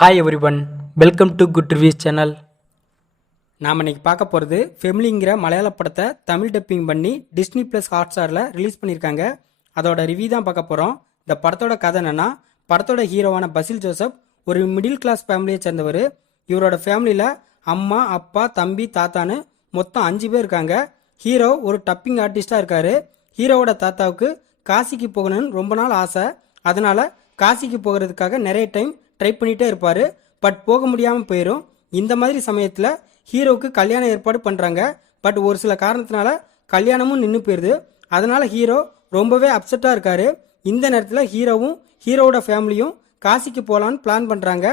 Hi every one, welcome to good reviews channel. நாம் இன்னைக்கு பார்க்க போகிறது ஃபெமிலிங்கிற மலையாள படத்தை தமிழ் டப்பிங் பண்ணி டிஸ்னி ப்ளஸ் ஹாட்ஸ்டாரில் ரிலீஸ் பண்ணியிருக்காங்க. அதோட ரிவ்யூ தான் பார்க்க போகிறோம். இந்த படத்தோட கதை என்னன்னா, படத்தோட ஹீரோவான பசில் ஜோசப் ஒரு மிடில் கிளாஸ் ஃபேமிலியை சேர்ந்தவர். இவரோட ஃபேமிலியில் அம்மா, அப்பா, தம்பி, தாத்தான்னு மொத்தம் 5 பேர் இருக்காங்க. ஹீரோ ஒரு டப்பிங் ஆர்டிஸ்டாக இருக்காரு. ஹீரோவோட தாத்தாவுக்கு காசிக்கு போகணும்னு ரொம்ப நாள் ஆசை. அதனால காசிக்கு போகிறதுக்காக நிறைய டைம் ட்ரை பண்ணிகிட்டே இருப்பார். பட் போக முடியாமல் போயிடும். இந்த மாதிரி சமயத்தில் ஹீரோவுக்கு கல்யாணம் ஏற்பாடு பண்ணுறாங்க. பட் ஒரு சில காரணத்தினால கல்யாணமும் நின்று போயிடுது. அதனால் ஹீரோ ரொம்பவே அப்செட்டாக இருக்கார். இந்த நேரத்தில் ஹீரோவும் ஹீரோவோட ஃபேமிலியும் காசிக்கு போகலான்னு பிளான் பண்ணுறாங்க.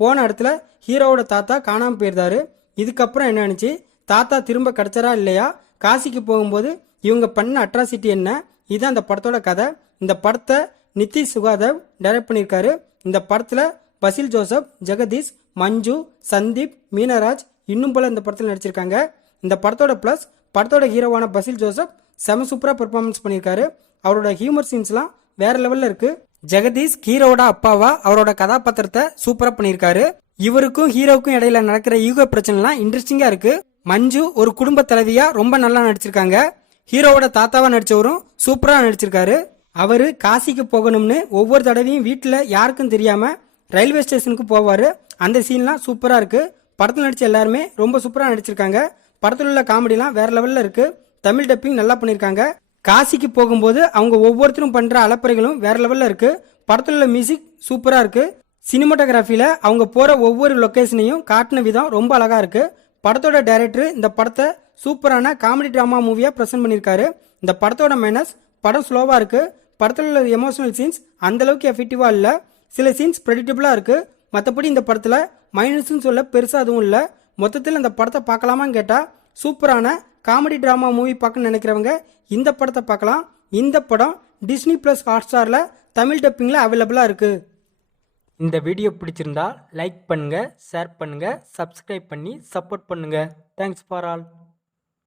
போன இடத்துல ஹீரோவோட தாத்தா காணாமல் போயிருந்தாரு. இதுக்கப்புறம் என்ன நினச்சி தாத்தா திரும்ப கிடச்சாரா இல்லையா, காசிக்கு போகும்போது இவங்க பண்ண அட்ராசிட்டி என்ன, இதுதான் இந்த படத்தோட கதை. இந்த படத்தை நிதிஷ் சுகாதேவ் டைரக்ட் பண்ணியிருக்காரு. இந்த படத்தில் பசில் ஜோசப், ஜெகதீஷ், மஞ்சு, சந்தீப், மீனராஜ் இன்னும் போல இந்த படத்தில் நடிச்சிருக்காங்க. இந்த படத்தோட ப்ளஸ் படத்தோட ஹீரோவான பசில் ஜோசப் செம சூப்பராக பெர்ஃபார்மன்ஸ் பண்ணியிருக்காரு. அவரோட ஹியூமர் சீன்ஸ்லாம் வேற லெவலில் இருக்கு. ஜெகதீஷ் ஹீரோவோட அப்பாவா அவரோட கதாபாத்திரத்தை சூப்பராக பண்ணியிருக்காரு. இவருக்கும் ஹீரோவுக்கும் இடையில நடக்கிற ஈகோ பிரச்சனைலாம் இன்ட்ரெஸ்டிங்காக இருக்கு. மஞ்சு ஒரு குடும்ப தலைவியா ரொம்ப நல்லா நடிச்சிருக்காங்க. ஹீரோவோட தாத்தாவா நடிச்சவரும் சூப்பராக நடிச்சிருக்காரு. அவரு காசிக்கு போகணும்னு ஒவ்வொரு தடவையும் வீட்டில் யாருக்கும் தெரியாம ரயில்வே ஸ்டேஷனுக்கு போவார். அந்த சீன்லாம் சூப்பராக இருக்குது. படத்தில் நடித்த எல்லாருமே ரொம்ப சூப்பராக நடிச்சிருக்காங்க. படத்தில் உள்ள காமெடிலாம் வேற லெவலில் இருக்குது. தமிழ் டப்பிங் நல்லா பண்ணியிருக்காங்க. காசிக்கு போகும்போது அவங்க ஒவ்வொருத்தரும் பண்ணுற அலப்பறைகளும் வேற லெவலில் இருக்குது. படத்தில் உள்ள மியூசிக் சூப்பராக இருக்குது. சினிமாட்டோகிராஃபியில் அவங்க போகிற ஒவ்வொரு லொக்கேஷனையும் காட்டின விதம் ரொம்ப அழகாக இருக்குது. படத்தோட டைரக்டர் இந்த படத்தை சூப்பரான காமெடி ட்ராமா மூவியாக ப்ரெசென்ட் பண்ணியிருக்காரு. இந்த படத்தோட மைனஸ் படம் ஸ்லோவாக இருக்குது. படத்தில் உள்ள எமோஷனல் சீன்ஸ் அந்தளவுக்கு எஃபெக்டிவாக இல்லை. சில சீன்ஸ் ப்ரெடிக்டபிளாக இருக்குது. மற்றபடி இந்த படத்தில் மைனஸ்ன்னு சொல்ல பெருசாக அதுவும் இல்லை. மொத்தத்தில் இந்த படத்தை பார்க்கலாமான்னு கேட்டால் சூப்பரான காமெடி ட்ராமா மூவி பார்க்க நினைக்கிறவங்க இந்த படத்தை பார்க்கலாம். இந்த படம் டிஸ்னி ப்ளஸ் ஹாட்ஸ்டாரில் தமிழ் டப்பிங்கில் அவைலபிளாக இருக்குது. இந்த வீடியோ பிடிச்சிருந்தா லைக் பண்ணுங்கள், ஷேர் பண்ணுங்கள், சப்ஸ்கிரைப் பண்ணி சப்போர்ட் பண்ணுங்கள். Thanks for all.